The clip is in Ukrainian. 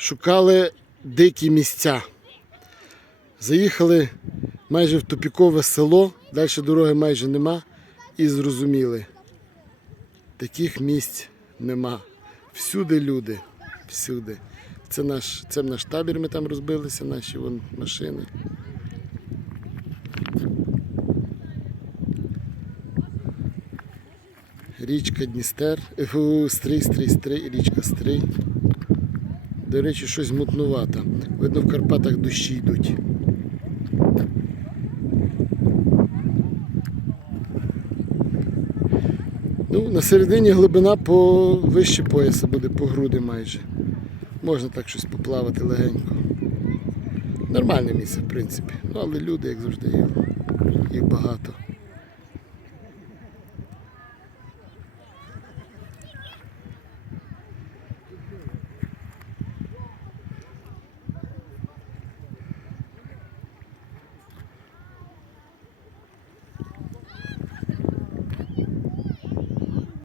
Шукали дикі місця. Заїхали майже в тупікове село, далі дороги майже нема, і зрозуміли. Таких місць нема. Всюди люди. Всюди. Це наш, це наш табір, ми там розбилися, наші вон машини. Річка Дністер, е, фу, Стрий, Стрий, Стрий, річка Стрий. До речі, щось мутнувато. Видно, в Карпатах дощі йдуть. Ну, на середині глибина по вище пояса буде, по груди майже. Можна так щось поплавати легенько. Нормальне місце, в принципі. Ну, але люди, як завжди, їх, багато.